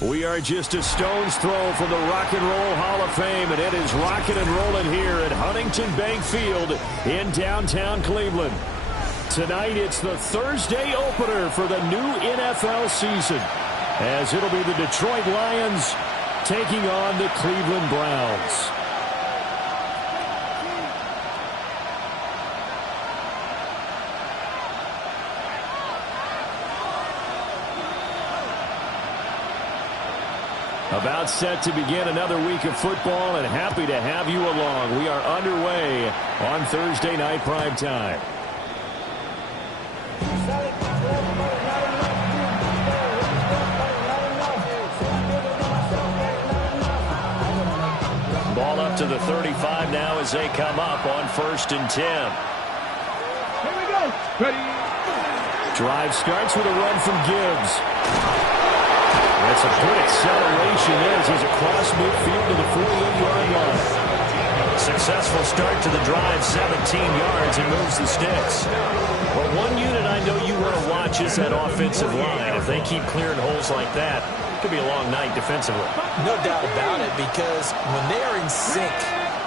We are just a stone's throw from the Rock and Roll Hall of Fame, and it is rocking and rolling here at Huntington Bank Field in downtown Cleveland. Tonight, it's the Thursday opener for the new NFL season, as it'll be the Detroit Lions taking on the Cleveland Browns. About set to begin another week of football, and happy to have you along. We are underway on Thursday night prime time. Ball up to the 35 now as they come up on 1st and 10. Here we go. Ready. Drive starts with a run from Gibbs. That's a good acceleration there as he's across midfield to the 48-yard line. Successful start to the drive, 17 yards, and moves the sticks. Well, one unit I know you want to watch is that offensive line. If they keep clearing holes like that, it could be a long night defensively. No doubt about it, because when they are in sync,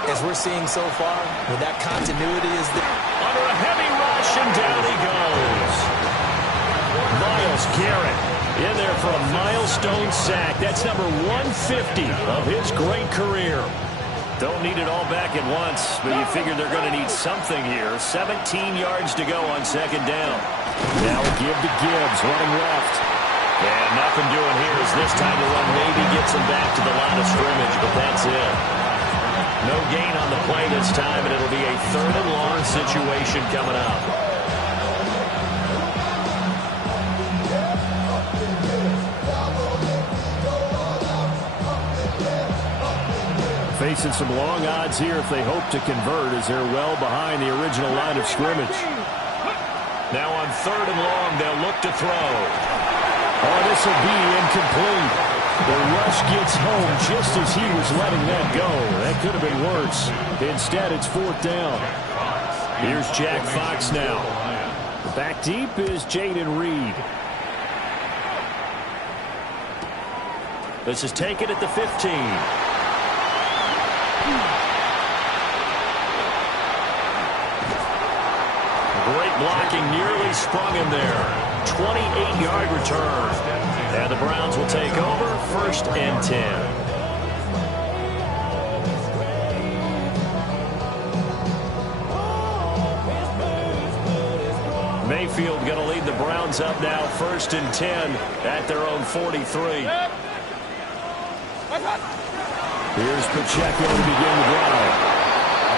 as we're seeing so far, when that continuity is there. Under a heavy rush, and down he goes. Myles Garrett in there for a milestone sack. That's number 150 of his great career. Don't need it all back at once, but you figure they're going to need something here. 17 yards to go on 2nd down. Now give to Gibbs, running left. And nothing doing here as this time the run maybe gets him back to the line of scrimmage, but that's it. No gain on the play this time, and it'll be a 3rd and long situation coming up. Facing some long odds here if they hope to convert, as they're well behind the original line of scrimmage. Now on 3rd and long, they'll look to throw. Oh, this will be incomplete. The rush gets home just as he was letting that go. That could have been worse. Instead, it's 4th down. Here's Jack Fox now. Back deep is Jaden Reed. This is taken at the 15. Great blocking, nearly sprung him there. 28-yard return. And the Browns will take over 1st and 10. Mayfield going to lead the Browns up now 1st and 10 at their own 43. Here's Pacheco to begin the drive.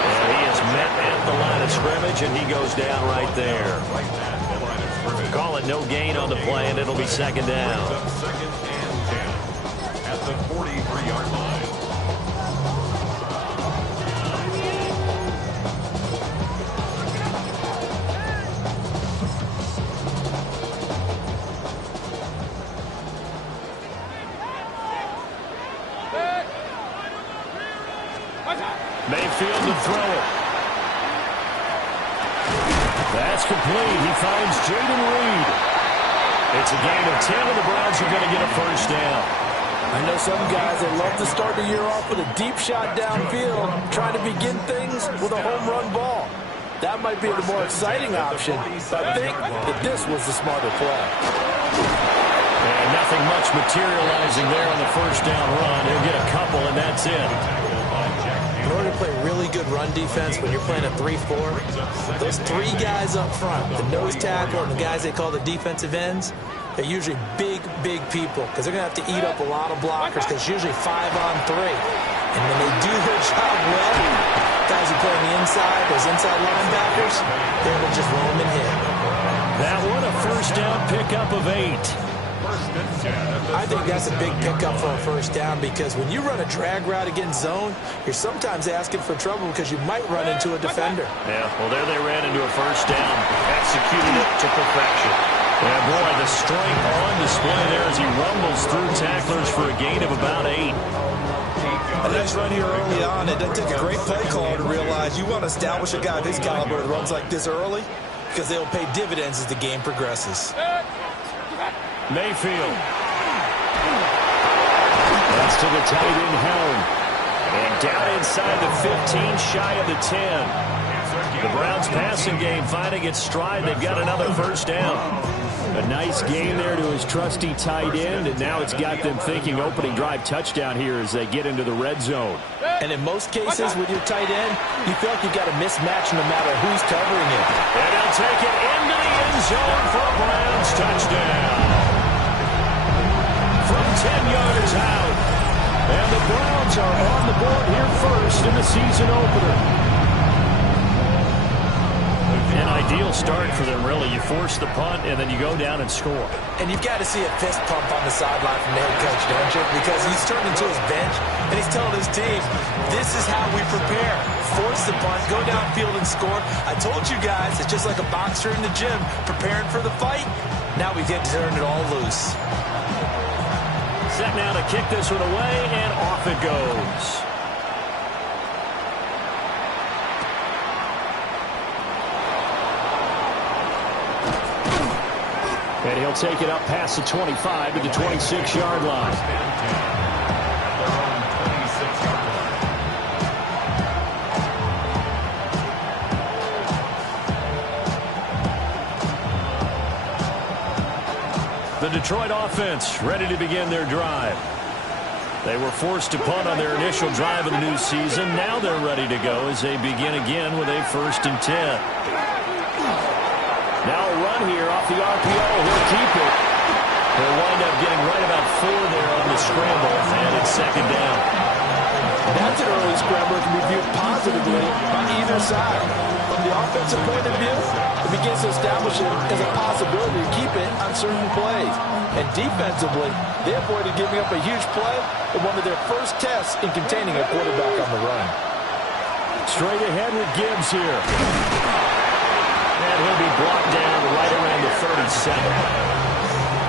And he is met at the line of scrimmage, and he goes down right there. Call it no gain on the play, and it'll be 2nd down. 2nd and 10 at the 43-yard line. Mayfield to throw it. That's complete. He finds Jaden Reed. It's a gain of 10, and the Browns are going to get a 1st down. I know some guys that love to start the year off with a deep shot downfield, trying to begin things with a home run ball. That might be the more exciting option, but I think that this was the smarter play. And nothing much materializing there on the 1st down run. He'll get a couple, and that's it. In order to play really good run defense when you're playing a 3-4, those 3 guys up front, the nose tackle and the guys they call the defensive ends, they're usually big, big people because they're going to have to eat up a lot of blockers because it's usually 5-on-3. And when they do their job well, guys who play on the inside, those inside linebackers, they're able to just roam and hit. That one a 1st down pickup of 8. I think that's a big pickup for a first down because when you run a drag route against zone, you're sometimes asking for trouble because you might run into a defender. Yeah, well, there they ran into a first down. Executed it to perfection. And, boy, the strength on display there as he rumbles through tacklers for a gain of about 8. A nice run here early on. It doesn't take a great play caller to realize you want to establish a guy of his caliber that runs like this early because they'll pay dividends as the game progresses. Mayfield. That's to the tight end, Helm. And down inside the 15, shy of the 10. The Browns passing game finding its stride. They've got another first down. A nice gain there to his trusty tight end, and now it's got them thinking opening drive touchdown here as they get into the red zone. And in most cases with your tight end, you feel like you've got a mismatch no matter who's covering it. And he'll take it into the end zone for a Browns touchdown. From 10 yards out. And the Browns are on the board here first in the season opener. An ideal start for them, really. You force the punt, and then you go down and score. And you've got to see a fist pump on the sideline from the head coach, don't you? Because he's turned into his bench, and he's telling his team, this is how we prepare. Force the punt, go downfield and score. I told you guys, it's just like a boxer in the gym preparing for the fight. Now we get to turn it all loose. Set now to kick this one away, and off it goes. And he'll take it up past the 25 to the 26-yard line. The Detroit offense ready to begin their drive. They were forced to punt on their initial drive of the new season. Now they're ready to go as they begin again with a 1st and 10. Now a run here off the RPO. He'll keep it. He'll wind up getting right about 4 there on the scramble, and it's 2nd down. That's an early scramble that can be viewed positively on either side. From the offensive point of view, it begins to establish it as a possibility to keep it on certain plays. And defensively, they avoided giving up a huge play in one of their first tests in containing a quarterback on the run. Straight ahead with Gibbs here. And he'll be brought down right around the 37.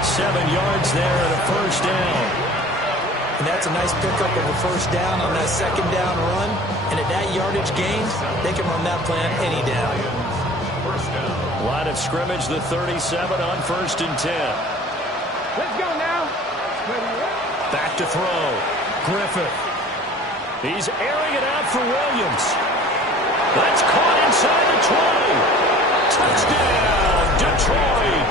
7 yards there and a 1st down. And that's a nice pickup of a 1st down on that 2nd down run. And at that yardage gain, they can run that plan any down. Line of scrimmage, the 37 on 1st and 10. Let's go now. Back to throw. Griffith. He's airing it out for Williams. That's caught inside the 20. Touchdown, Detroit.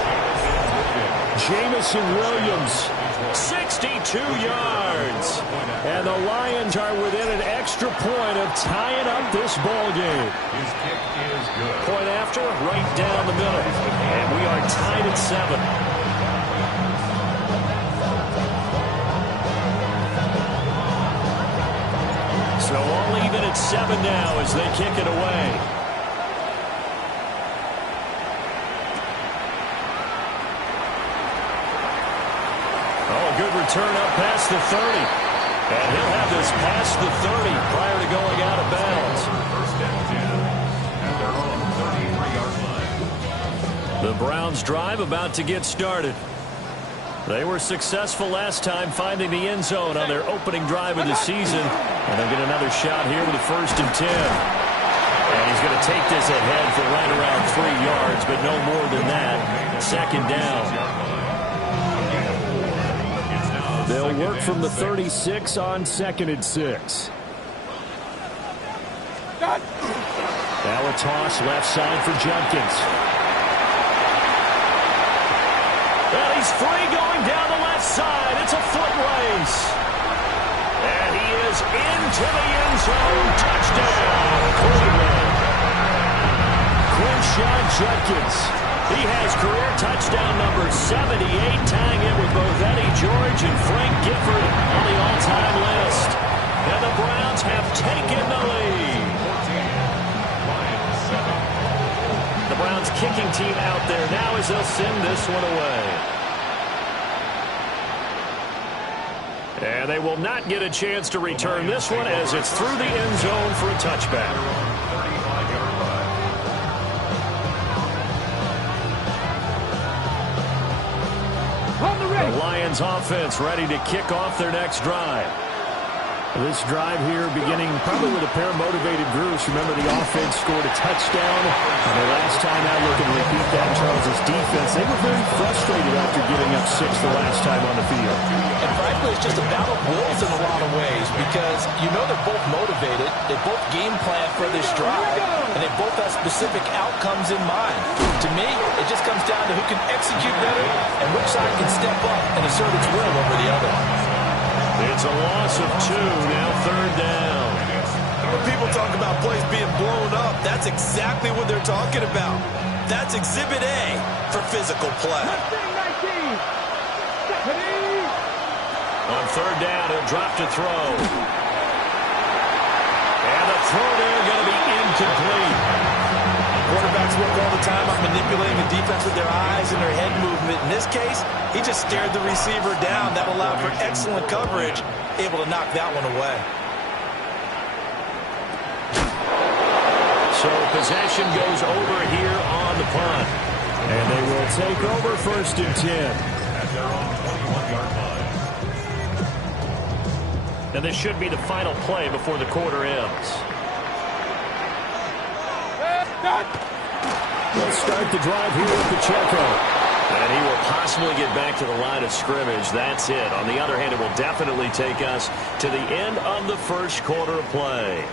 Jamison Williams. 62 yards. And the Lions are within an extra point of tying up this ball game. His kick is good. Point after, right down the middle. And we are tied at 7. So all even at 7 now as they kick it away. Good return up past the 30. And he'll have this past the 30 prior to going out of bounds. 1st and 10 at their own 33-yard line. The Browns drive about to get started. They were successful last time finding the end zone on their opening drive of the season. And they'll get another shot here with a 1st and 10. And he's going to take this ahead for right around 3 yards, but no more than that. 2nd down. They'll work from the 36 on 2nd and 6. Now a toss left side for Judkins. Well, he's free going down the left side. It's a foot race. And he is into the end zone. Touchdown, Cleveland. Quinshon Judkins. He has career touchdown number 78, tying it with both Eddie George and Frank Gifford on the all-time list. And the Browns have taken the lead. The Browns kicking team out there now as they'll send this one away. And they will not get a chance to return this one as it's through the end zone for a touchback. The Lions offense ready to kick off their next drive. This drive here beginning probably with a pair of motivated groups. Remember, the offense scored a touchdown. And the last time out, looking to repeat that, Charles' defense, they were very frustrated after giving up 6 the last time on the field. And frankly, it's just a battle of wills in a lot of ways because you know they're both motivated. They both game plan for this drive, and they both have specific outcomes in mind. To me, it just comes down to who can execute better and which side can step up and assert its will over the other. It's a loss of 2, now 3rd down. When people talk about plays being blown up, that's exactly what they're talking about. That's Exhibit A for physical play. On 3rd down, he'll drop to throw. And the throw there going to be incomplete. Quarterbacks work all the time on manipulating the defense with their eyes and their head movement. In this case, he just stared the receiver down. That allowed for excellent coverage, able to knock that one away. So possession goes over here on the punt. And they will take over 1st and 10. At their own 21-yard line. And this should be the final play before the quarter ends. Let's start the drive here with Pacheco. And he will possibly get back to the line of scrimmage. That's it. On the other hand, it will definitely take us to the end of the first quarter of play.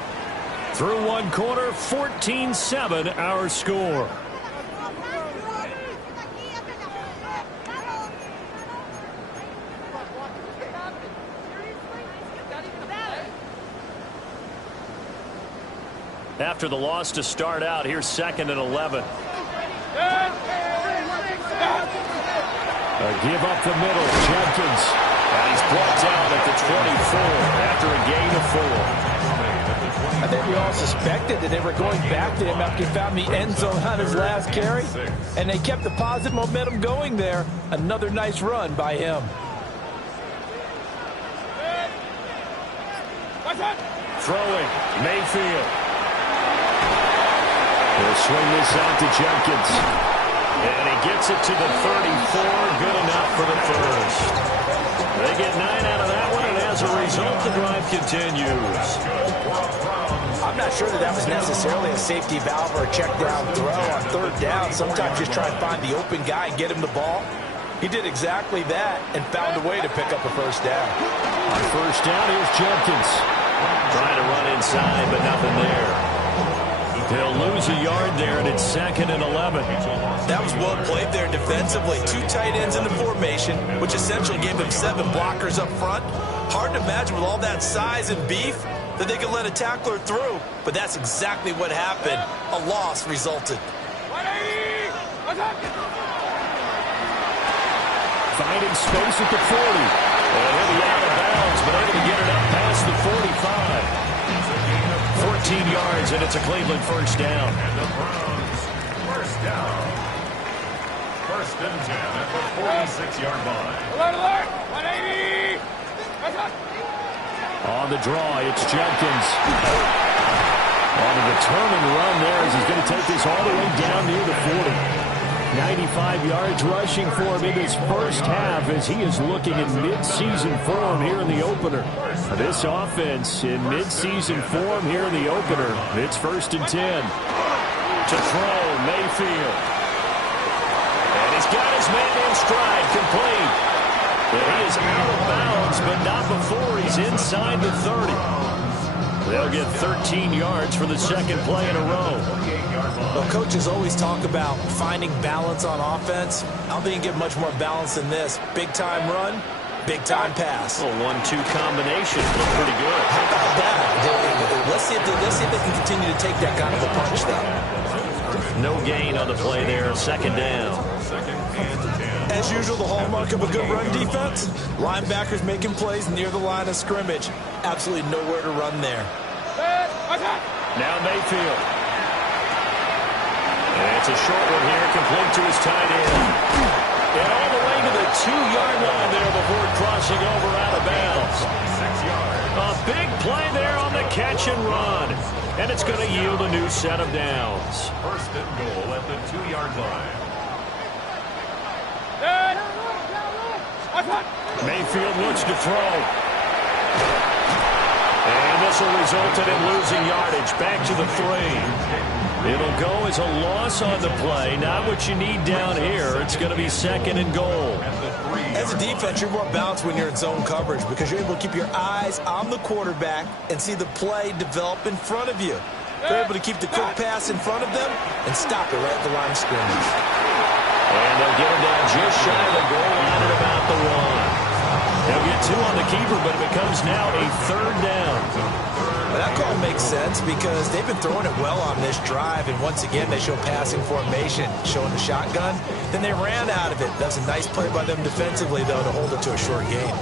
Through one quarter, 14-7 our score. After the loss to start out, here's 2nd and 11. A give up the middle, Jenkins. And he's brought down at the 24 after a gain of 4. I think we all suspected that they were going back to him after he found the end zone on his last carry. And they kept the positive momentum going there. Another nice run by him. Throwing, Mayfield. They'll swing this out to Jenkins. And he gets it to the 34. Good enough for the first. They get 9 out of that one, and as a result, the drive continues. I'm not sure that was necessarily a safety valve or a check down throw on 3rd down. Sometimes just try and find the open guy and get him the ball. He did exactly that and found a way to pick up a 1st down. On 1st down, here's Jenkins. Trying to run inside, but nothing there. They'll lose a yard there, and it's 2nd and 11. That was well played there defensively. 2 tight ends in the formation, which essentially gave them 7 blockers up front. Hard to imagine with all that size and beef that they could let a tackler through, but that's exactly what happened. A loss resulted. Finding space at the 40. And he'll be out of bounds, but able to get it up past the 45. 14 yards, and it's a Cleveland 1st down. And the Browns, 1st down. 1st and 10 at the 46-yard line. Alert, alert! 180! On the draw, it's Jenkins. On a determined run there as he's going to take this all the way down near the 40. 95 yards rushing for him in his first half as he is looking in mid-season form here in the opener. This offense in mid-season form here in the opener. It's 1st and 10. To throw, Mayfield. And he's got his man in stride, complete. And he is out of bounds, but not before he's inside the 30. They'll get 13 yards for the 2nd play in a row. Well, coaches always talk about finding balance on offense. I don't think you get much more balance than this. Big-time run, big-time pass. A 1-2 combination. Look pretty good. How about that? Let's see if they can continue to take that kind of a punch, though. No gain on the play there. 2nd down. 2nd and 10. As usual, the hallmark of a good run defense, linebackers making plays near the line of scrimmage. Absolutely nowhere to run there. Now Mayfield. And it's a short one here, complete to his tight end. And all the way to the 2-yard line there before crossing over out of bounds. 6 yards. A big play there on the catch and run. And it's going to yield a new set of downs. First and goal at the 2-yard line. Mayfield looks to throw. And this will result in him losing yardage. Back to the 3. It'll go as a loss on the play. Not what you need down here. It's going to be second and goal. As a defense, you're more balanced when you're in zone coverage because you're able to keep your eyes on the quarterback and see the play develop in front of you. They're able to keep the quick pass in front of them and stop it right at the line of scrimmage. And they'll get him down just shy of the goal line at about the 1. They'll get 2 on the keeper, but it becomes now a 3rd down. Well, that call makes sense because they've been throwing it well on this drive, and once again they show passing formation, showing the shotgun. Then they ran out of it. That's a nice play by them defensively, though, to hold it to a short gain.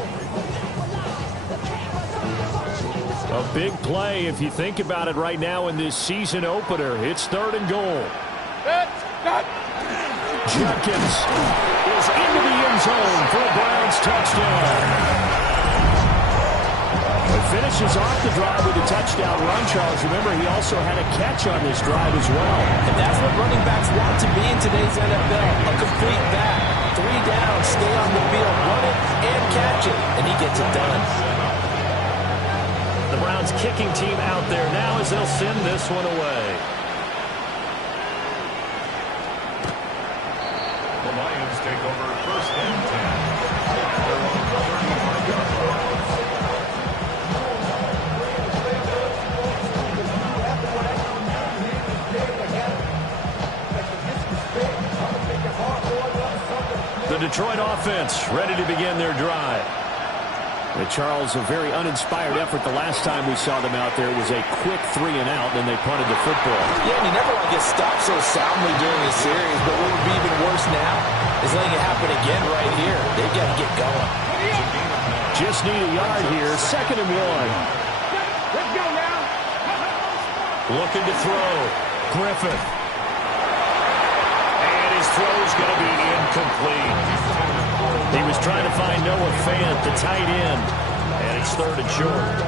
A big play if you think about it right now in this season opener. It's 3rd and goal. Jenkins is into the end zone for a Browns touchdown. It finishes off the drive with a touchdown run, Charles. Remember, he also had a catch on this drive as well. And that's what running backs want to be in today's NFL. A complete back. 3 down, stay on the field, run it, and catch it. And he gets it done. The Browns kicking team out there now as they'll send this one away. The Lions take over first and 10. They're on the 31-yard line. The Detroit offense ready to begin their drive. Charles, a very uninspired effort the last time we saw them out there. It was a quick 3 and out, and they punted the football. Yeah, and you never want to get stopped so soundly during the series, but what would be even worse now is letting it happen again right here. They've got to get going. Just need a yard here, 2nd and 1. Let's go now. Looking to throw. Griffith. And his throw's going to be incomplete. He was trying to find Noah Fant, the tight end. And it's 3rd and short.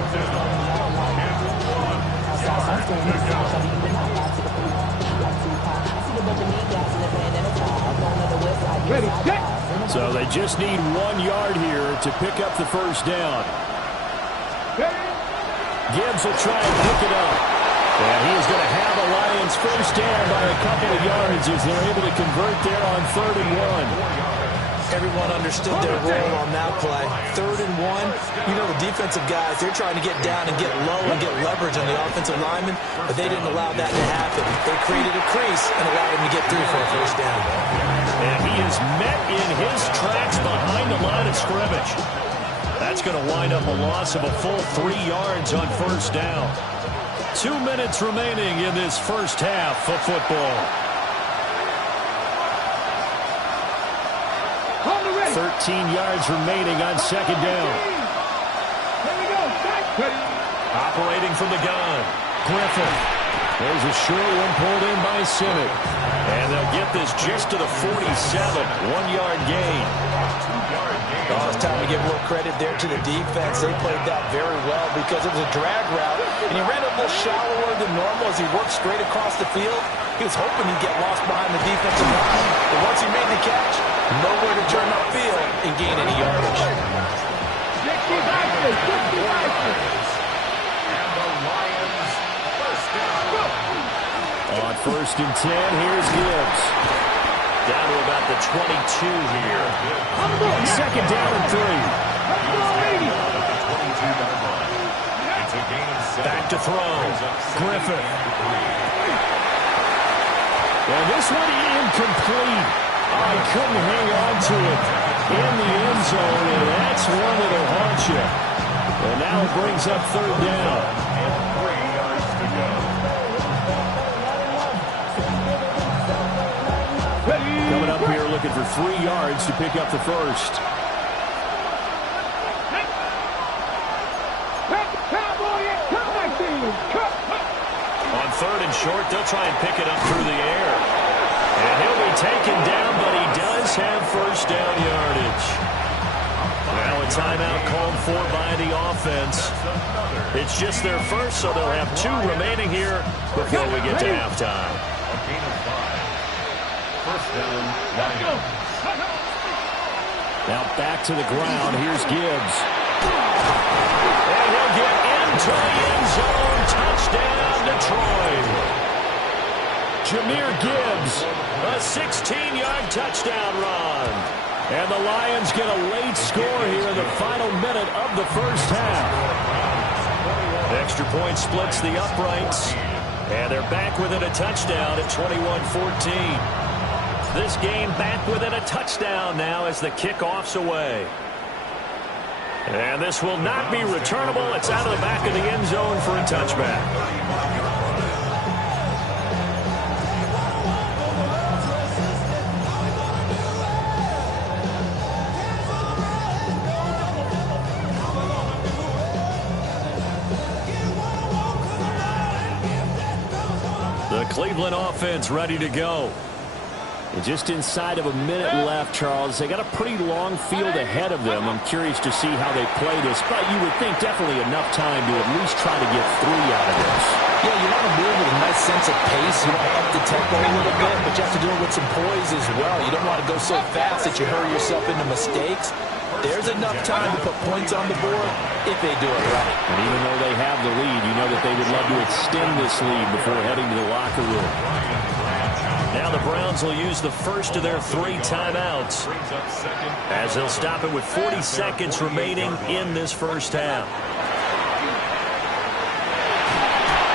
So they just need 1 yard here to pick up the first down. Gibbs will try and pick it up. And he's going to have a Lions first down by a couple of yards as they're able to convert there on 3rd and 1. Everyone understood their role on that play. 3rd and 1. You know, the defensive guys, they're trying to get down and get low and get leverage on the offensive linemen, but they didn't allow that to happen. They created a crease and allowed him to get through for a first down. And he is met in his tracks behind the line of scrimmage. That's going to wind up a loss of a full 3 yards on first down. 2 minutes remaining in this first half of football. 13 yards remaining on 2nd down. Operating from the gun. Griffith. There's a short one pulled in by Simmons. And they'll get this just to the 47. 1-yard gain. Oh, it's time to give more credit there to the defense. They played that very well because it was a drag route, and he ran a little shallower than normal as he worked straight across the field. He was hoping he'd get lost behind the defensive line, but once he made the catch, nowhere to turn upfield and gain any yardage. On 1st and 10, here's Gibbs. Down to about the 22 here. 2nd down and 3. Back to throw. Griffith. And this one incomplete. Oh, he couldn't hang on to it in the end zone, and that's one that'll haunt you. And now it brings up 3rd down. Coming up here looking for 3 yards to pick up the first. On 3rd and short, they'll try and pick it up through the air. And he'll be taken down, but he does does have first down yardage. Now a timeout called for by the offense. It's just their first, so they'll have 2 remaining here before we get to halftime. A gain of 5. First down, Lions. Now back to the ground. Here's Gibbs. And he'll get into the end zone. Touchdown, Detroit. Jahmyr Gibbs. A 16-yard touchdown run. And the Lions get a late score here in the final minute of the first half. Extra point splits the uprights. And they're back within a touchdown at 21-14. This game back within a touchdown now as the kickoff's away. And this will not be returnable. It's out of the back of the end zone for a touchback. The Cleveland offense ready to go. And just inside of a minute left, Charles. They got a pretty long field ahead of them. I'm curious to see how they play this, but you would think definitely enough time to at least try to get 3 out of this. Yeah, you want to move with a nice sense of pace. You want to up the tempo a little bit, but you have to do it with some poise as well. You don't want to go so fast that you hurry yourself into mistakes. There's enough time to put points on the board if they do it right. And even though they have the lead, you know that they would love to extend this lead before heading to the locker room. Now the Browns will use the first of their 3 timeouts as they'll stop it with 40 seconds remaining in this first half.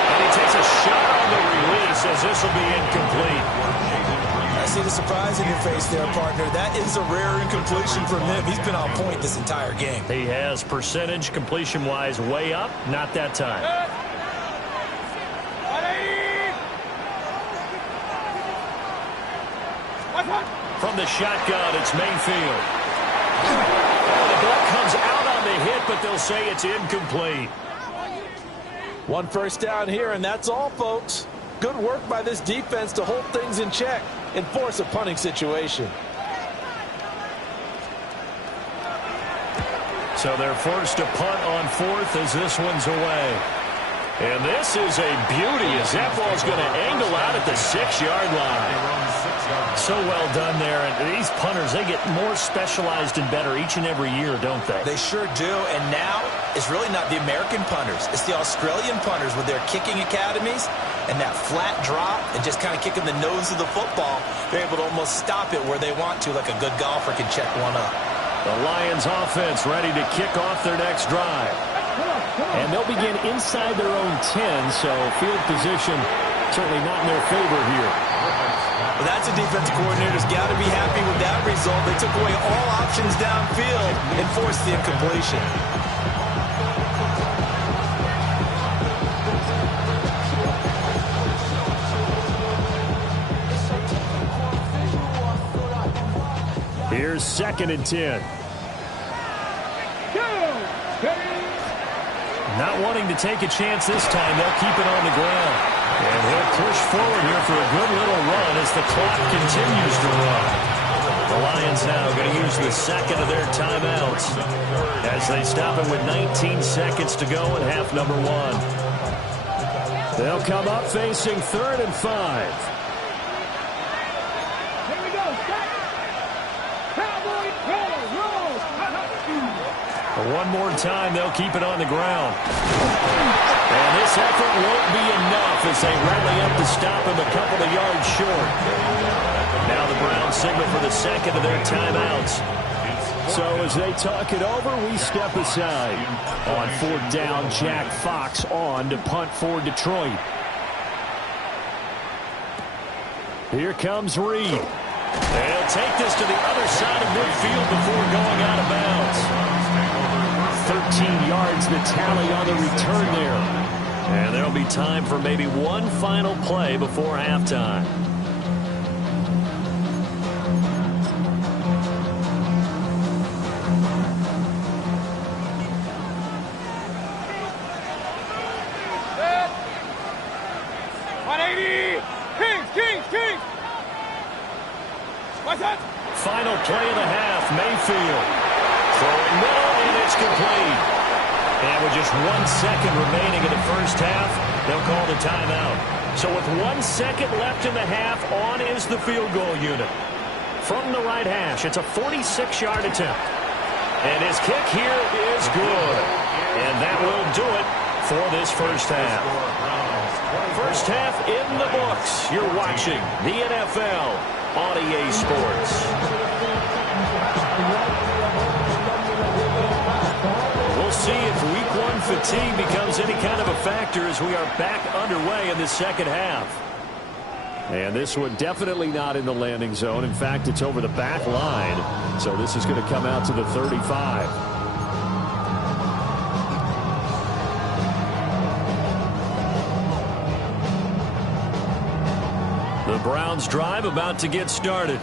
And he takes a shot on the release as this will be incomplete. I see the surprise in your face there, partner. That is a rare incompletion from him. He's been on point this entire game. He has percentage completion-wise way up. Not that time. From the shotgun, it's Mayfield. The ball comes out on the hit, but they'll say it's incomplete. 1 first down here, and that's all, folks. Good work by this defense to hold things in check and force a punting situation. So they're forced to punt on 4th as this one's away. And this is a beauty as that ball's going to angle out at the 6-yard line. So well done there. And these punters, they get more specialized and better each and every year, don't they? They sure do. And now it's really not the American punters. It's the Australian punters with their kicking academies and that flat drop and just kind of kicking the nose of the football. They're able to almost stop it where they want to, like a good golfer can check one up. The Lions offense ready to kick off their next drive. And they'll begin inside their own 10, so field position certainly not in their favor here. Well, that's a defensive coordinator's got to be happy with that result. They took away all options downfield and forced the incompletion. Here's 2nd and 10. Not wanting to take a chance this time, they'll keep it on the ground. And he'll push forward here for a good little run as the clock continues to run. The Lions now going to use the 2nd of their timeouts as they stop it with 19 seconds to go in half number 1. They'll come up facing 3rd and 5. One more time, they'll keep it on the ground. And this effort won't be enough as they rally up to stop him a couple of yards short. Now the Browns signal for the 2nd of their timeouts. So as they talk it over, we step aside. On 4th down, Jack Fox on to punt for Detroit. Here comes Reed. They'll take this to the other side of midfield before going out of bounds. 13 yards the tally on the return there. And there'll be time for maybe one final play before halftime. Final play of the half, Mayfield. Throwing middle, and it's complete. And with just 1 second remaining in the first half, they'll call the timeout. So with 1 second left in the half, on is the field goal unit. From the right hash, it's a 46-yard attempt. And his kick here is good. And that will do it for this first half. First half in the books. You're watching the NFL on EA Sports. We'll see if Week 1 fatigue becomes any kind of a factor as we are back underway in the second half. And this one definitely not in the landing zone. In fact, it's over the back line. So this is going to come out to the 35. The Browns drive about to get started.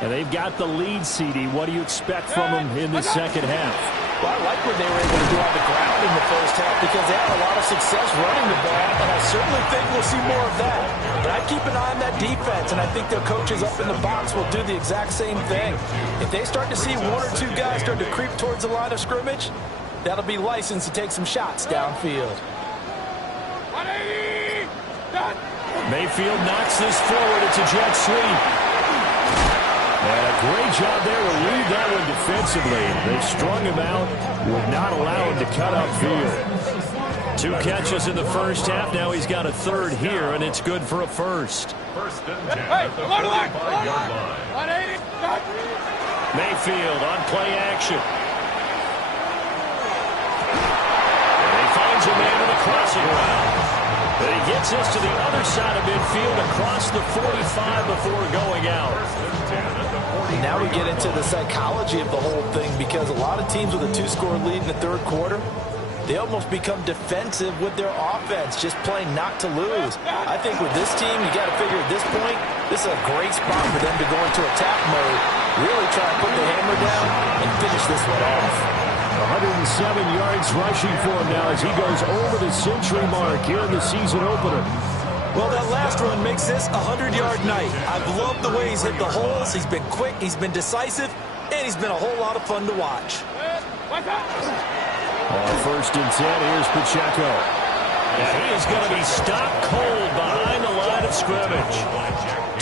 And they've got the lead, CD. What do you expect from them in the second half? Well, I like what they were able to do on the ground in the first half because they had a lot of success running the ball, and I certainly think we'll see more of that. But I keep an eye on that defense, and I think their coaches up in the box will do the exact same thing. If they start to see 1 or 2 guys start to creep towards the line of scrimmage, that'll be licensed to take some shots downfield. 180! Mayfield knocks this forward. It's a jet sweep. And a great job there to read that one defensively. They strung him out, would not allow him to cut upfield. 2 catches in the first half. Now he's got a third here, and it's good for a first. First and 10 at the 45-yard line. 180! Mayfield on play action. And he finds a man in the crossing route. But he gets us to the other side of midfield across the 45 before going out. Now we get into the psychology of the whole thing because a lot of teams with a 2-score lead in the third quarter, they almost become defensive with their offense, just playing not to lose. I think with this team, you got to figure at this point, this is a great spot for them to go into attack mode, really try to put the hammer down and finish this one off. 107 yards rushing for him now as he goes over the century mark here in the season opener. Well, that last run makes this a 100-yard night. I've loved the way he's hit the holes. He's been quick, he's been decisive, and he's been a whole lot of fun to watch. First and 10, here's Pacheco. And he is going to be stopped cold behind the line of scrimmage.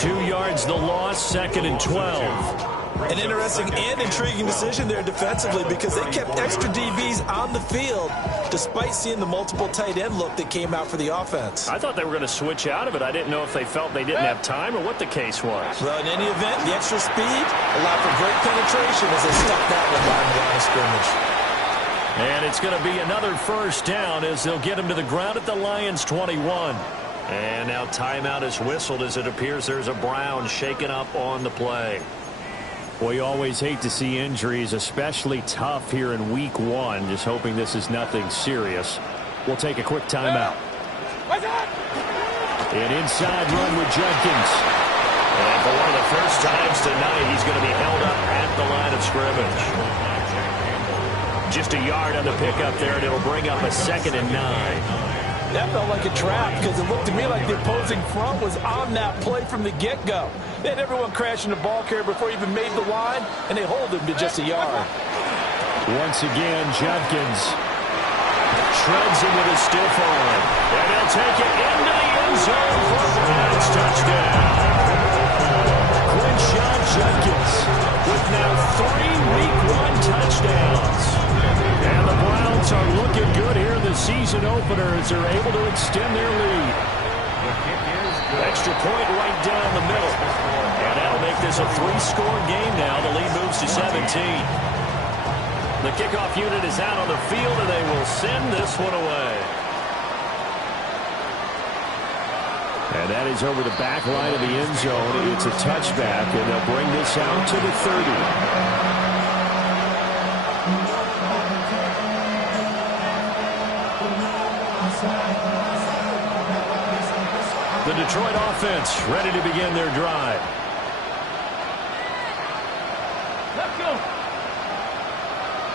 2 yards the loss, 2nd and 12. An interesting and intriguing decision there defensively because they kept extra DBs on the field despite seeing the multiple tight end look that came out for the offense. I thought they were going to switch out of it. I didn't know if they felt they didn't have time or what the case was. Well, in any event, the extra speed allowed for great penetration as they stuck that one behind the line of scrimmage. And it's going to be another first down as they'll get him to the ground at the Lions' 21. And now timeout is whistled as it appears there's a Brown shaken up on the play. Well, you always hate to see injuries, especially tough here in Week 1. Just hoping this is nothing serious. We'll take a quick timeout. An inside run with Jenkins. And for one of the first times tonight, he's going to be held up at the line of scrimmage. Just a yard on the pickup there, and it'll bring up a 2nd and 9. That felt like a trap because it looked to me like the opposing front was on that play from the get-go. They had everyone crashing the ball carrier before he even made the line, and they hold him to just a yard. Once again, Jenkins shreds him with a stiff arm. And they'll take it into the end zone for a Browns touchdown. Quinshon Jenkins with now 3 Week 1 touchdowns. And the Browns are looking good here in the season opener as they're able to extend their lead. Extra point right down the middle. And that'll make this a 3-score game now. The lead moves to 17. The kickoff unit is out on the field, and they will send this one away. And that is over the back line of the end zone. It's a touchback, and they'll bring this out to the 30. The Detroit offense ready to begin their drive. Let's go.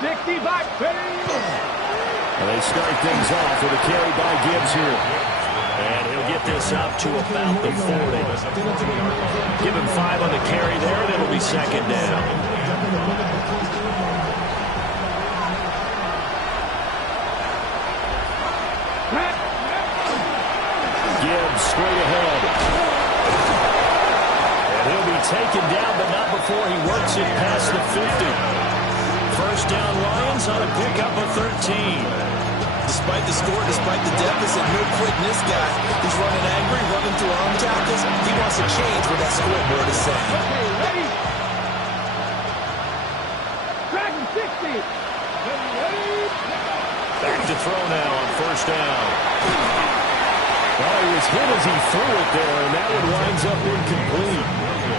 60 back. And they start things off with a carry by Gibbs here. And he'll get get this up to about the 40. Give him 5 on the carry there, and it'll be second down. Gibbs straight ahead. And he'll be taken down, but not before he works it past the 50. First down, Lions on a pickup of 13. Despite the score, despite the deficit, no quitting this guy. He's running angry, running through arm tackles. He wants to change what that scoreboard is saying. Okay, ready? Dragon 60. Back to throw now on first down. Well, he was hit as he threw it there, and that one winds up incomplete.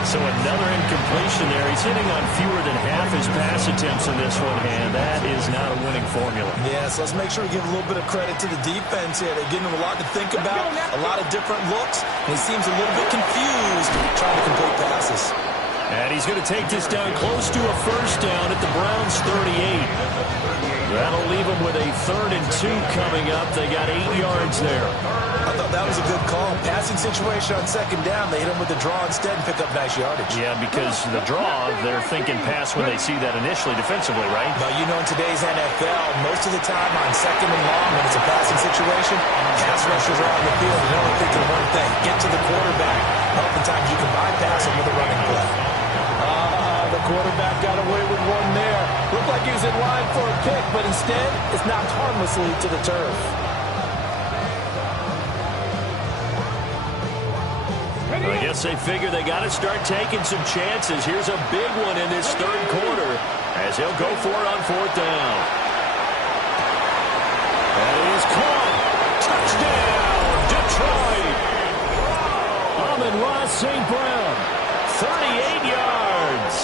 So another incompletion there. He's hitting on fewer than half his pass attempts in this one, and that is not a winning formula. Yes, let's make sure we give a little bit of credit to the defense here. They're giving him a lot to think about, a lot of different looks, and he seems a little bit confused trying to complete passes. And he's going to take this down close to a first down at the Browns' 38. That'll leave them with a 3rd and 2 coming up. They got 8 yards there. I thought that was a good call. Passing situation on second down. They hit him with the draw instead and pick up nice yardage. Yeah, because the draw, they're thinking pass when they see that initially defensively, right? But you know, in today's NFL, most of the time on second and long, when it's a passing situation, pass rushers are on the field and they're only thinking one thing: get to the quarterback. Oftentimes you can bypass him with a running play. The quarterback got away with one there. Looked like he was in line for a pick, but instead, it's knocked harmlessly to the turf. I guess they figure they got to start taking some chances. Here's a big one in this 3rd quarter as he'll go for it on 4th down. That is caught. Touchdown, Detroit. Amon-Ra St. Brown, 38 yards.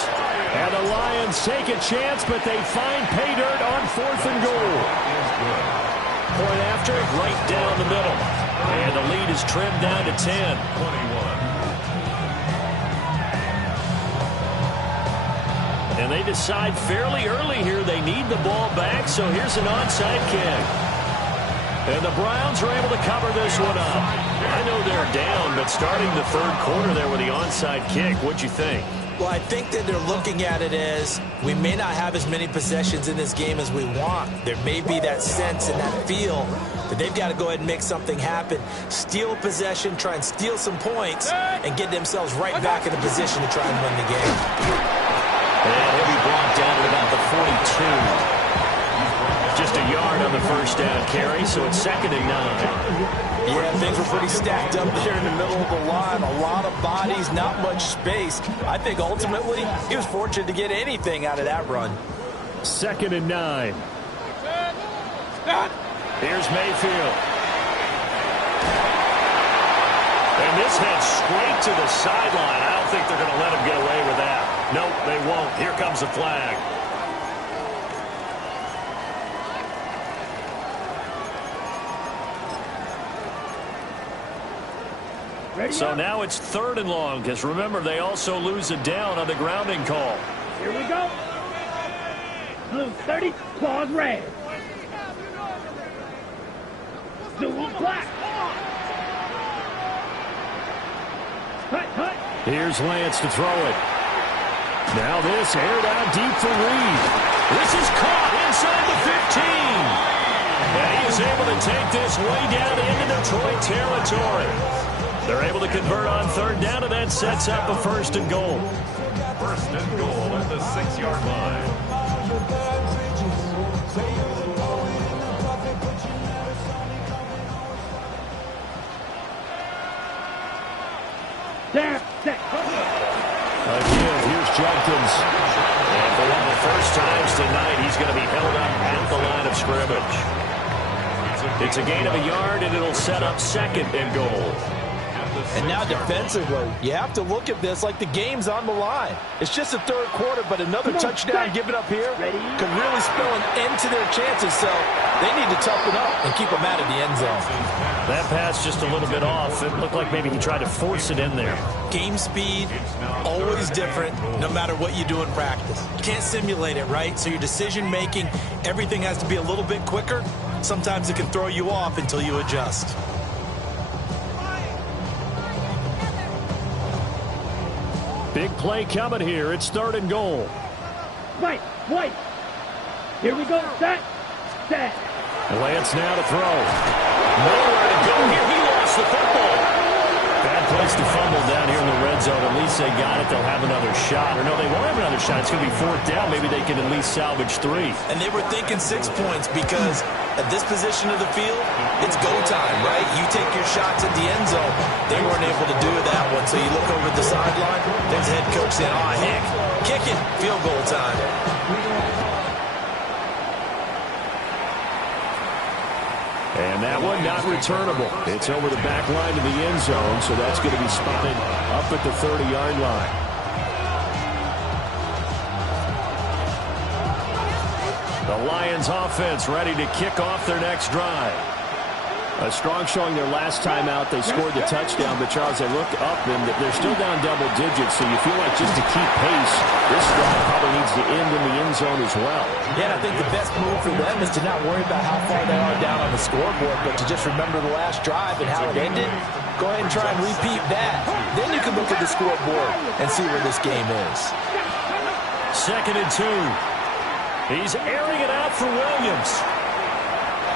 And the Lions take a chance, but they find pay dirt on 4th and goal. Point after, right down the middle. And the lead is trimmed down to 10. 21. And they decide fairly early here they need the ball back, so here's an onside kick. And the Browns are able to cover this one up. I know they're down, but starting the 3rd quarter there with the onside kick, what'd you think? Well, I think that they're looking at it as we may not have as many possessions in this game as we want. There may be that sense and that feel that they've got to go ahead and make something happen. Steal possession, try and steal some points, and get themselves right back in a position to try and win the game. And he'll be brought down at about the 42. Just a yard on the first down carry, so it's 2nd and 9. Yeah, things were pretty stacked up there in the middle of the line. A lot of bodies, not much space. I think ultimately he was fortunate to get anything out of that run. 2nd and 9. Here's Mayfield. And this heads straight to the sideline. I don't think they're going to let him get away with that. Nope, they won't. Here comes the flag. So now it's 3rd and long, because remember, they also lose a down on the grounding call. Here we go. Blue 30, claws red. Blue black. Hut. Here's Lance to throw it. Now this aired out deep for Reed. This is caught inside the 15. And he is able to take this way down into Detroit territory. They're able to convert on 3rd down, and that sets up a 1st and goal. 1st and goal at the 6-yard line. There, set. Again, here's Jenkins. And for one of the first times tonight, he's going to be held up at the line of scrimmage. It's a gain of a yard, and it'll set up 2nd and goal. And now defensively, you have to look at this like the game's on the line. It's just the 3rd quarter, but another touchdown given up here could really spill into their chances. So they need to toughen up and keep them out of the end zone. That pass just a little bit off. It looked like maybe he tried to force it in there. Game speed, always different, no matter what you do in practice. You can't simulate it, right? So your decision-making, everything has to be a little bit quicker. Sometimes it can throw you off until you adjust. Big play coming here. It's 3rd and goal. Wait. Here we go. Set. Lance now to throw. Nowhere to go here. He lost the football. Bad place to fumble down here in the red zone. At least they got it. They'll have another shot. Or no, they won't have another shot. It's going to be 4th down. Maybe they can at least salvage 3. And they were thinking 6 points because at this position of the field, it's go time, right? You take your shots at the end zone. They weren't able to do that one. So you look over the sideline. There's the head coach saying, oh, heck, kick it. Field goal time. And that one not returnable. It's over the back line to the end zone, so that's going to be spotted up at the 30-yard line. The Lions offense ready to kick off their next drive. A strong showing their last time out. They scored the touchdown, but Charles, they look up and they're still down double digits, so you feel like just to keep pace, this drive probably needs to end in the end zone as well. Yeah, and I think the best move for them is to not worry about how far they are down on the scoreboard, but to just remember the last drive and how it ended. Go ahead and try and repeat that. Then you can look at the scoreboard and see where this game is. 2nd and 2. He's airing it out for Williams.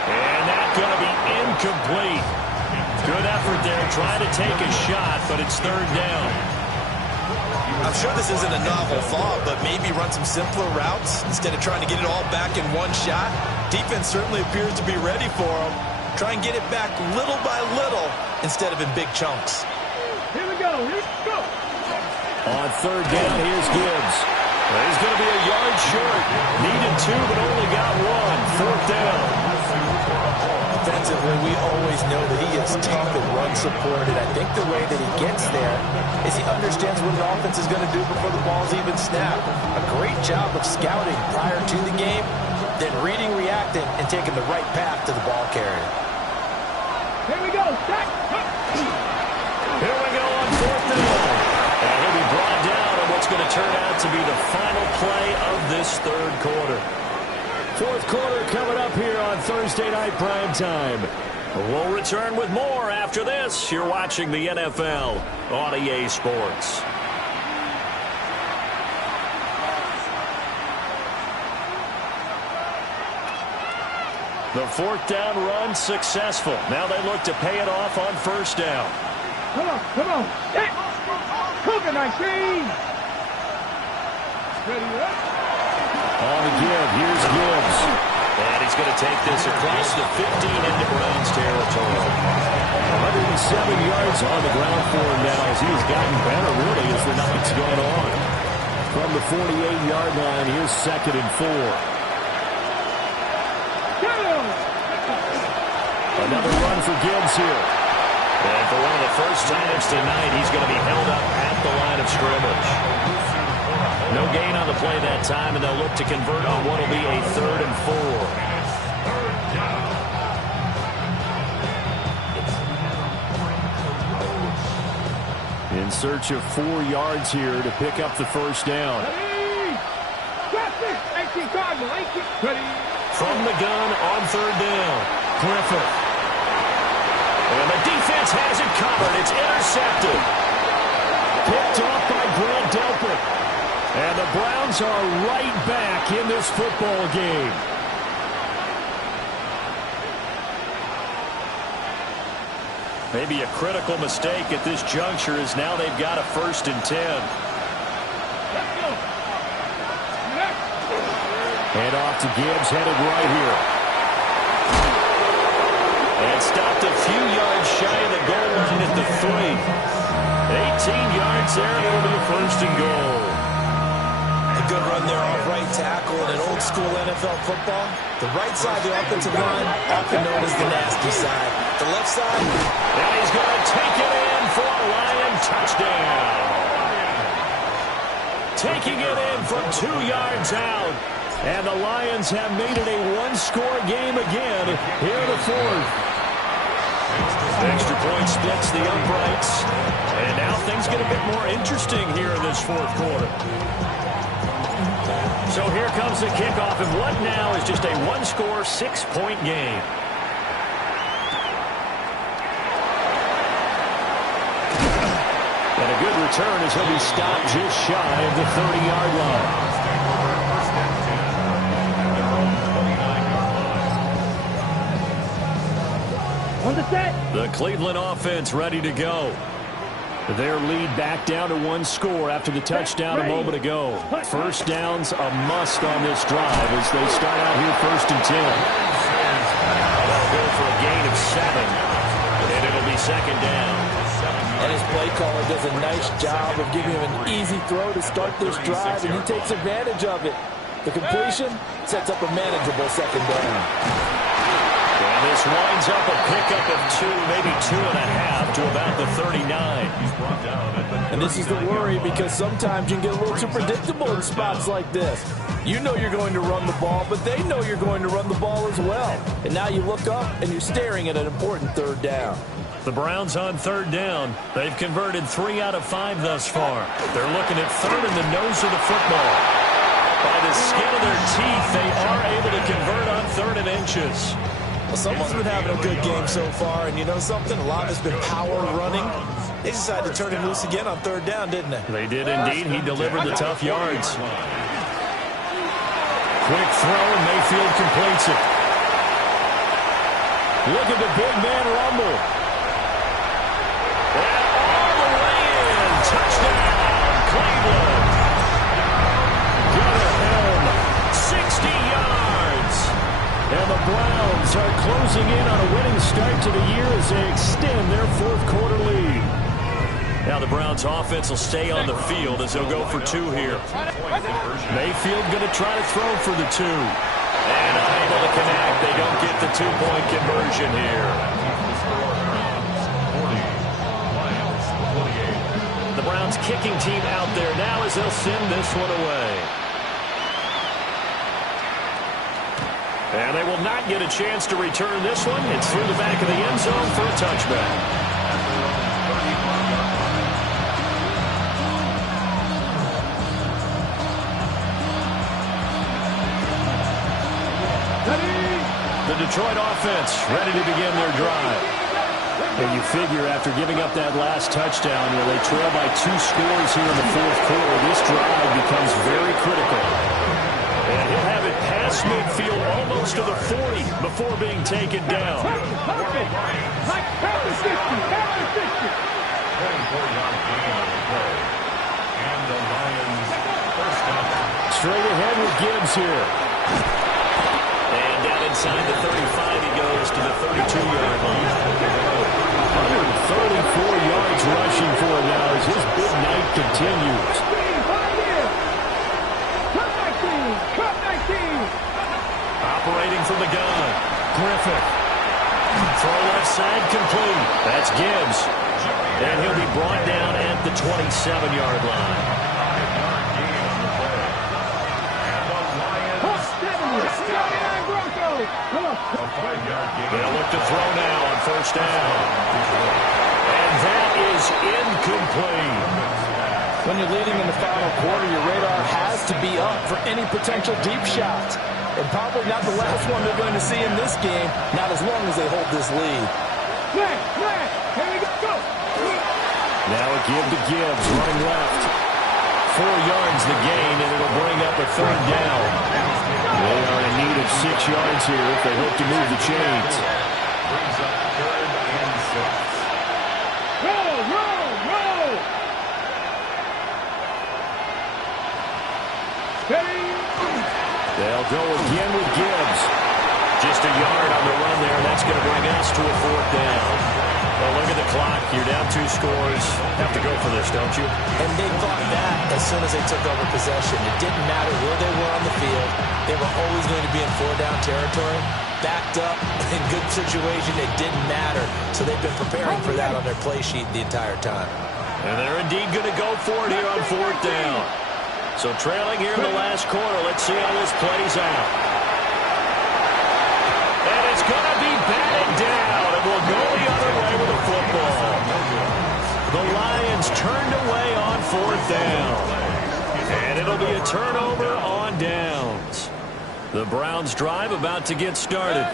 And that's going to be incomplete. Good effort there, trying to take a shot, but it's 3rd down. I'm sure this isn't a novel thought, but maybe run some simpler routes instead of trying to get it all back in one shot. Defense certainly appears to be ready for them. Try and get it back little by little instead of in big chunks. Here we go. On 3rd down, here's Gibbs. He's going to be a yard short. Needed 2, but only got 1. 4th down. Defensively, we always know that he is tough and run supported. I think the way that he gets there is he understands what the offense is going to do before the ball's even snapped. A great job of scouting prior to the game, then reading, reacting, and taking the right path to the ball carrier. Here we go. Set. Here we go on 4th down. And he'll be brought down on what's going to turn out to be the final play of this 3rd quarter. 4th quarter coming up here on Thursday Night Primetime. We'll return with more after this. You're watching the NFL on EA Sports. The 4th down run successful. Now they look to pay it off on 1st down. Come on. Cougar machine. Ready up. On the give, here's Gibbs. And he's going to take this across the 15 into Browns territory. 107 yards on the ground for him now as he's gotten better, really, as the night's gone on. From the 48-yard line, here's 2nd and 4. Another run for Gibbs here. And for one of the first times tonight, he's going to be held up at the line of scrimmage. No gain on the play that time, and they'll look to convert on what will be a 3rd and 4. In search of 4 yards here to pick up the 1st down. From the gun on 3rd down, Griffith. And the defense has it covered. It's intercepted. Picked off by Grant Delpit. And the Browns are right back in this football game. Maybe a critical mistake at this juncture is now they've got a 1st and 10. Hand off to Gibbs, headed right here. And stopped a few yards shy of the goal line at the 3. 18 yards there, and it'll be a 1st and goal. A good run there off right tackle in an old-school NFL football. The right side of the offensive line, often known as the nasty side. The left side. And he's going to take it in for a Lion touchdown. Taking it in from 2 yards out. And the Lions have made it a 1-score game again here in the 4th. Extra point splits the uprights. And now things get a bit more interesting here in this 4th quarter. So here comes the kickoff, and what now is just a 1-score, 6-point game. And a good return as he'll be stopped just shy of the 30-yard line. On the set. The Cleveland offense ready to go. Their lead back down to one score after the touchdown a moment ago. First down's a must on this drive as they start out here 1st and 10. They'll go for a gain of 7, and it'll be 2nd down. And his play caller does a nice job of giving him an easy throw to start this drive, and he takes advantage of it. The completion sets up a manageable 2nd down. And this winds up a pickup of 2, maybe 2.5 to about the 39. And this is the worry because sometimes you can get a little too predictable in spots like this. You know you're going to run the ball, but they know you're going to run the ball as well. And now you look up and you're staring at an important 3rd down. The Browns on 3rd down. They've converted 3 out of 5 thus far. They're looking at 3rd in the nose of the football. By the skin of their teeth, they are able to convert on 3rd and inches. Well, someone's been having a good game so far, and you know something? A lot has been power running. They decided to turn him loose again on 3rd down, didn't they? They did indeed. He delivered the tough yards. Quick throw, and Mayfield completes it. Look at the big man rumble. And all the way in. Touchdown, Cleveland. Got it home. 60 yards. And the Browns are closing in on a winning start to the year as they extend their 4th quarter lead. Now the Browns offense will stay on the field as they'll go for 2 here. Mayfield going to try to throw for the 2. And unable to connect. They don't get the 2-point conversion here. The Browns kicking team out there now as they'll send this one away. And they will not get a chance to return this one. It's through the back of the end zone for a touchback. The Detroit offense ready to begin their drive. And you figure after giving up that last touchdown, they trail by 2 scores here in the 4th quarter. This drive becomes very critical. And he'll have it past midfield almost to the 40 before being taken down. Straight ahead with Gibbs here. And down inside the 35, he goes to the 32-yard line. 134 yards rushing for him now as his big night continues. Operating from the gun. Griffith. Throw left side complete. That's Gibbs. And he'll be brought down at the 27-yard line. They'll look to throw now on 1st down. And that is incomplete. When you're leading in the final quarter, your radar has to be up for any potential deep shots. And probably not the last one they're going to see in this game, not as long as they hold this lead. Here we go. Now a give to Gibbs, running left. 4 yards the gain, and it'll bring up a 3rd down. They are in need of 6 yards here if they hope to move the chains. Brings up 3rd and 6. Roll. Steady. They'll go again with Gibbs. Just a yard on the run there, and that's going to bring us to a 4th down. Well, look at the clock. You're down 2 scores. Have to go for this, don't you? And they thought that as soon as they took over possession. It didn't matter where they were on the field. They were always going to be in 4-down territory. Backed up, in good situation, it didn't matter. So they've been preparing for that on their play sheet the entire time. And they're indeed going to go for it here on 4th down. So trailing here in the last quarter. Let's see how this plays out. And it's going to be batted down. And we'll go the other way with the football. The Lions turned away on 4th down. And it'll be a turnover on downs. The Browns drive about to get started.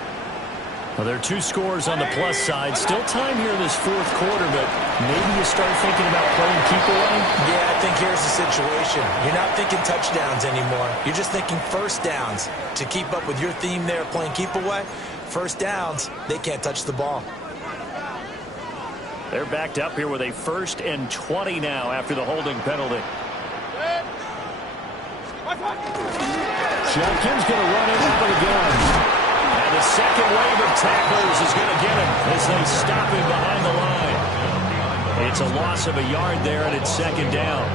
Well, there are two scores on the plus side. Still time here in this fourth quarter, but maybe you start thinking about playing keep away? Yeah, I think here's the situation. You're not thinking touchdowns anymore. You're just thinking first downs. To keep up with your theme there, playing keep away, first downs, they can't touch the ball. They're backed up here with a 1st and 20 now after the holding penalty. Judkins going to run it out of the gun. And the second wave of tacklers is going to get him as they stop him behind the line. It's a loss of a yard there, and it's 2nd down.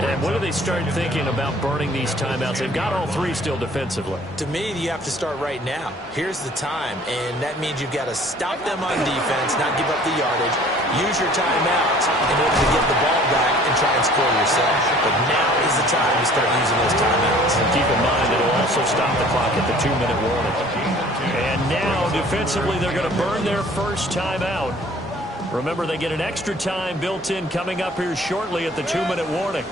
And when do they start thinking about burning these timeouts? They've got all 3 still defensively. To me, you have to start right now. Here's the time, and that means you've got to stop them on defense, not give up the yardage, use your timeouts in order to get the ball back and try and score yourself. But now is the time to start using those timeouts. And keep in mind, it'll also stop the clock at the 2-minute warning. And now, defensively, they're going to burn their first timeout. Remember, they get an extra time built in coming up here shortly at the 2-minute warning.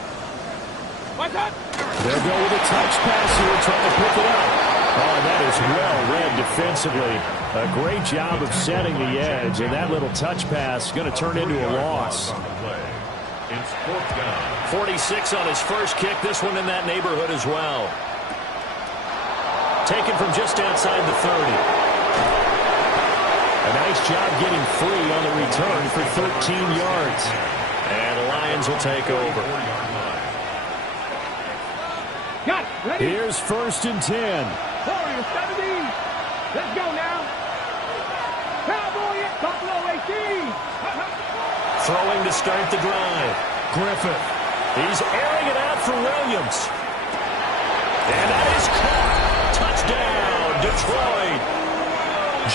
They'll go with a touch pass here, trying to pick it up. Oh, that is well read defensively. A great job of setting the edge, and that little touch pass is going to turn into a loss. It's 4th down. 46 on his first kick. This one in that neighborhood as well. Taken from just outside the 30. A nice job getting free on the return for 13 yards. And the Lions will take over. Got it. Ready? Here's 1st and 10. Warriors 70. Let's go now. Cowboy at Buffalo 18. Throwing to start the drive. Griffith. He's airing it out for Williams. And that is caught. Touchdown, Detroit.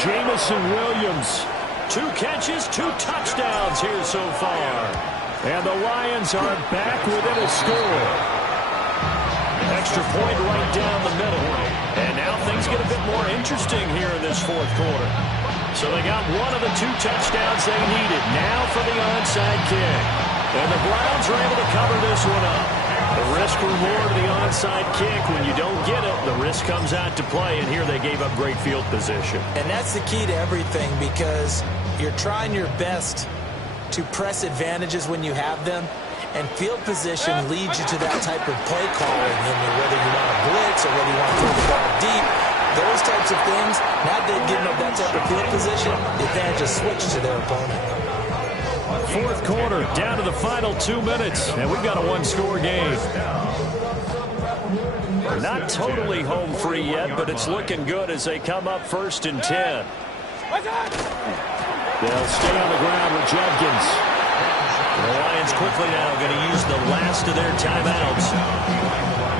Jamison Williams. 2 catches, 2 touchdowns here so far. And the Lions are back within a score. Extra point right down the middle. And now things get a bit more interesting here in this fourth quarter. So they got one of the 2 touchdowns they needed. Now for the onside kick. And the Browns are able to cover this one up. The risk-reward of the onside kick, when you don't get it, the risk comes out to play, and here they gave up great field position. And that's the key to everything, because you're trying your best to press advantages when you have them, and field position leads you to that type of play calling. Whether you want to blitz or whether you want to throw the ball deep, those types of things, now they've given up that type of field position, the advantage is switched to their opponent. Fourth quarter, down to the final 2 minutes, and we've got a 1-score game. Not totally home free yet, but it's looking good as they come up 1st and 10. They'll stay on the ground with Judkins. The Lions quickly now going to use the last of their timeouts.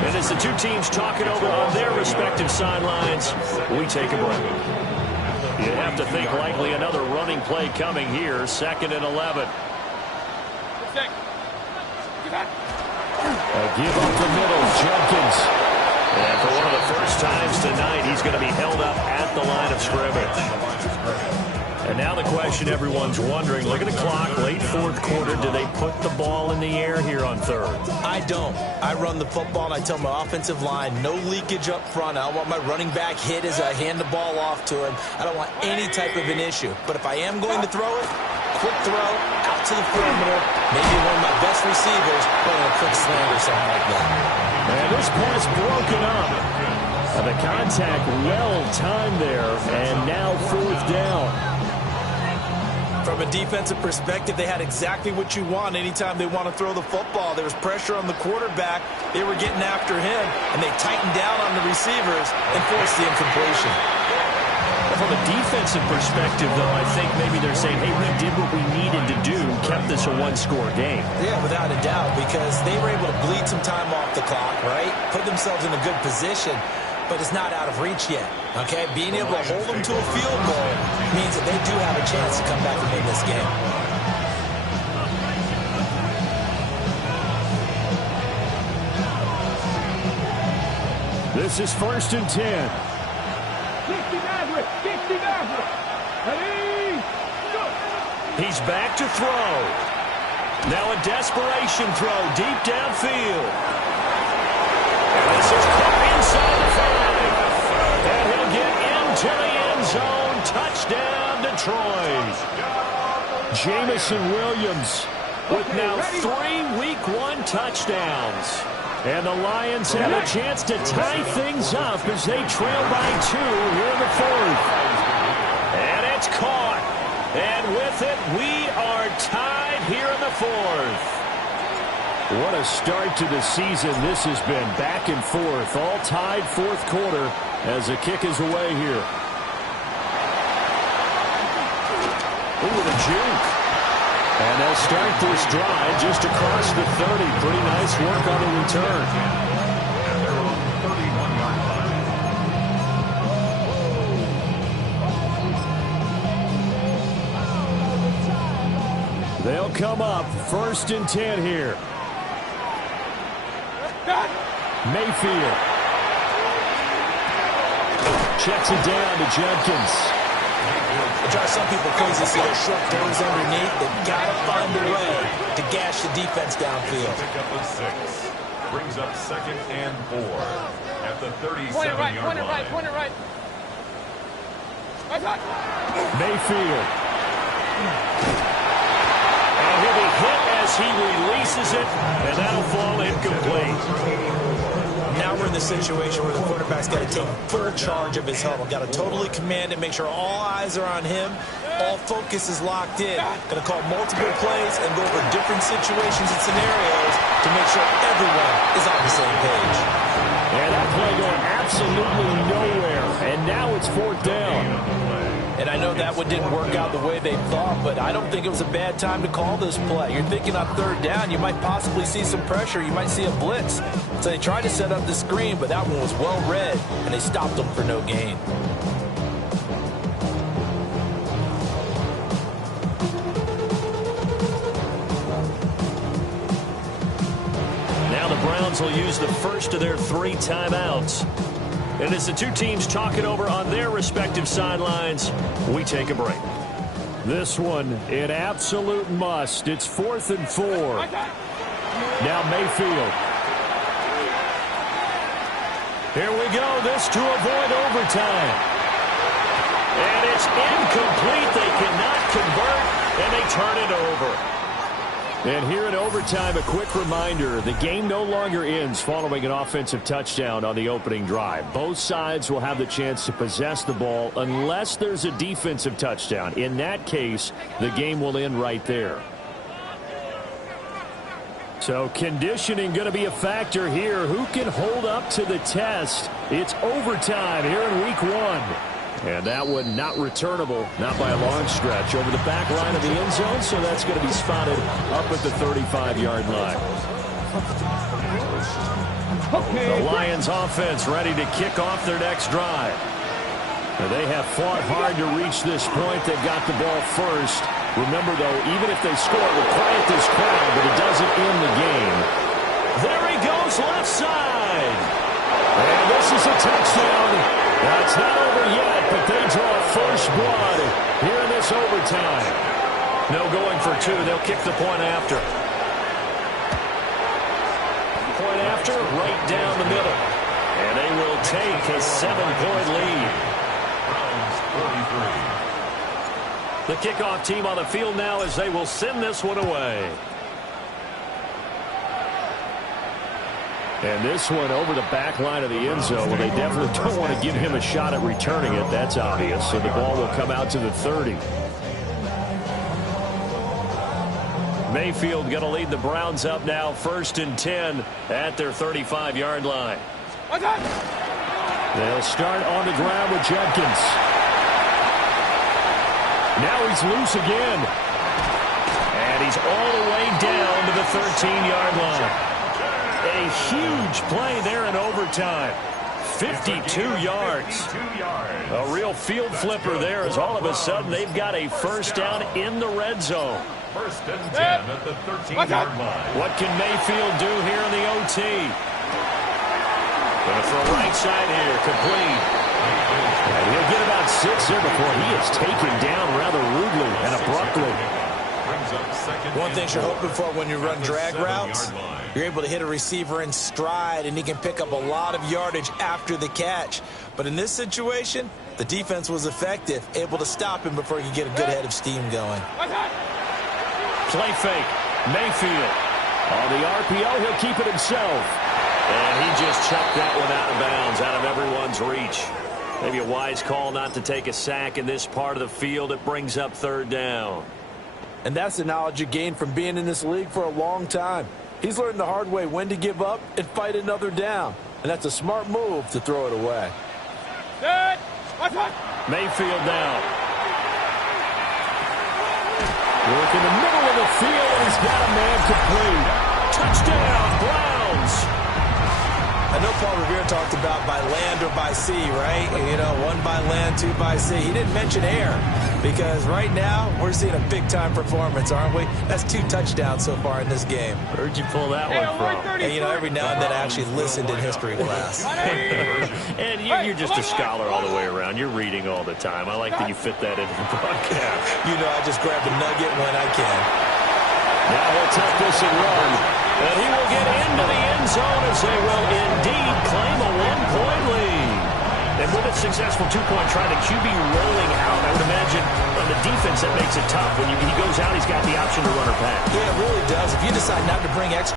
And as the 2 teams talk it over on their respective sidelines, we take a break. You'd have to think likely another running play coming here, 2nd and 11. A give up the middle, Judkins. And for one of the first times tonight, he's going to be held up at the line of scrimmage. And now the question everyone's wondering, look at the clock, late fourth quarter, do they put the ball in the air here on 3rd? I don't. I run the football, and I tell my offensive line, no leakage up front. I don't want my running back hit as I hand the ball off to him. I don't want any type of an issue. But if I am going to throw it, quick throw, out to the perimeter, maybe one of my best receivers playing a quick slant or something like that. And this pass broken up. The contact well timed there, and now 4th down. From a defensive perspective, they had exactly what you want anytime they want to throw the football. There was pressure on the quarterback. They were getting after him, and they tightened down on the receivers and forced the incompletion. From a defensive perspective, though, I think maybe they're saying, hey, we did what we needed to do, kept this a 1-score game. Yeah, without a doubt, because they were able to bleed some time off the clock, right? Put themselves in a good position, but it's not out of reach yet, okay? Being able to hold them to a field goal means that they do have a chance to come back and win this game. This is 1st and 10. 60 Maverick. 60 Maverick. Ready? Go. He's back to throw. Now a desperation throw deep downfield. This is caught inside the 5. And he'll get into the end zone. Touchdown. Troy. Jamison Williams with now 3 Week 1 touchdowns. And the Lions have a chance to tie things up as they trail by 2 here in the 4th. And it's caught. And with it, we are tied here in the 4th. What a start to the season this has been. Back and forth, all tied 4th quarter as the kick is away here. Ooh, the juke. And they'll start this drive just across the 30. Pretty nice work on the return. And they're on the 31-yard line. They'll come up 1st and 10 here. Mayfield checks it down to Jenkins. It drives some people crazy to see those short throws underneath. They've got to find a way to gash the defense downfield. Pick up the 6. Brings up 2nd and 4 at the 37-yard line. Point it right. Mayfield. And he'll be hit as he releases it, and that'll fall incomplete. Now we're in the situation where the quarterback's got to take full charge of his huddle. Got to totally command it, make sure all eyes are on him. All focus is locked in. Going to call multiple plays and go over different situations and scenarios to make sure everyone is on the same page. And that play going absolutely nowhere. And now it's 4th down. And I know that one didn't work out the way they thought, but I don't think it was a bad time to call this play. You're thinking on 3rd down, you might possibly see some pressure. You might see a blitz. So they tried to set up the screen, but that one was well read, and they stopped them for no gain. Now the Browns will use the first of their 3 timeouts. And as the 2 teams talk it over on their respective sidelines, we take a break. This one, an absolute must. It's 4th and 4. Now Mayfield. Here we go. This to avoid overtime. And it's incomplete. They cannot convert, and they turn it over. And here in overtime, a quick reminder, the game no longer ends following an offensive touchdown on the opening drive. Both sides will have the chance to possess the ball unless there's a defensive touchdown. In that case, the game will end right there. So conditioning going to be a factor here. Who can hold up to the test? It's overtime here in Week 1. And that one not returnable, not by a long stretch, over the back line of the end zone, so that's going to be spotted up at the 35-yard line. The Lions offense ready to kick off their next drive. Now, they have fought hard to reach this point. They've got the ball first. Remember, though, even if they score, it will quiet this crowd, but it doesn't end the game. There he goes, left side. And this is a touchdown. That's not over yet, but they draw first blood here in this overtime. No going for 2. They'll kick the point after. Point after, right down the middle. And they will take a 7-point lead. The kickoff team on the field now as they will send this one away. And this one over the back line of the end zone. Well, they definitely don't want to give him a shot at returning it. That's obvious. So the ball will come out to the 30. Mayfield going to lead the Browns up now, 1st and 10 at their 35-yard line. They'll start on the ground with Jenkins. Now he's loose again. And he's all the way down to the 13-yard line. A huge play there in overtime. 52 yards. A real field flipper there as all of a sudden they've got a first down in the red zone. 1st and 10 at the 13-yard line. What can Mayfield do here in the OT? Going to throw right side here, complete. And he'll get about 6 there before he is taken down rather rudely and abruptly. One thing you're hoping for when you run drag routes, you're able to hit a receiver in stride, and he can pick up a lot of yardage after the catch. But in this situation, The defense was effective, able to stop him before he could get a good head of steam going. Play fake. Mayfield. On the RPO, he'll keep it himself. And he just chucked that one out of bounds, out of everyone's reach. Maybe a wise call not to take a sack in this part of the field. It brings up third down. And that's the knowledge you gain from being in this league for a long time. He's learned the hard way when to give up and fight another down. And that's a smart move to throw it away. Mayfield down. Work in the middle of the field, and he's got a man complete. Touchdown, Browns. I know Paul Revere talked about by land or by sea, right? You know, one by land, two by sea. He didn't mention air because right now we're seeing a big-time performance, aren't we? That's 2 touchdowns so far in this game. Where'd you pull that one from? And, you know, every now and then I actually listened in history class. And you're just a scholar all the way around. You're reading all the time. I like that you fit that into the broadcast. You know, I just grab a nugget when I can. Now he'll take this and run. And he will get into the end zone as they will indeed claim a 1-point lead. And with a successful 2-point try, the QB rolling out, I would imagine on the defense that makes it tough. When he goes out, he's got the option to run or pass. Yeah, it really does. If you decide not to bring extra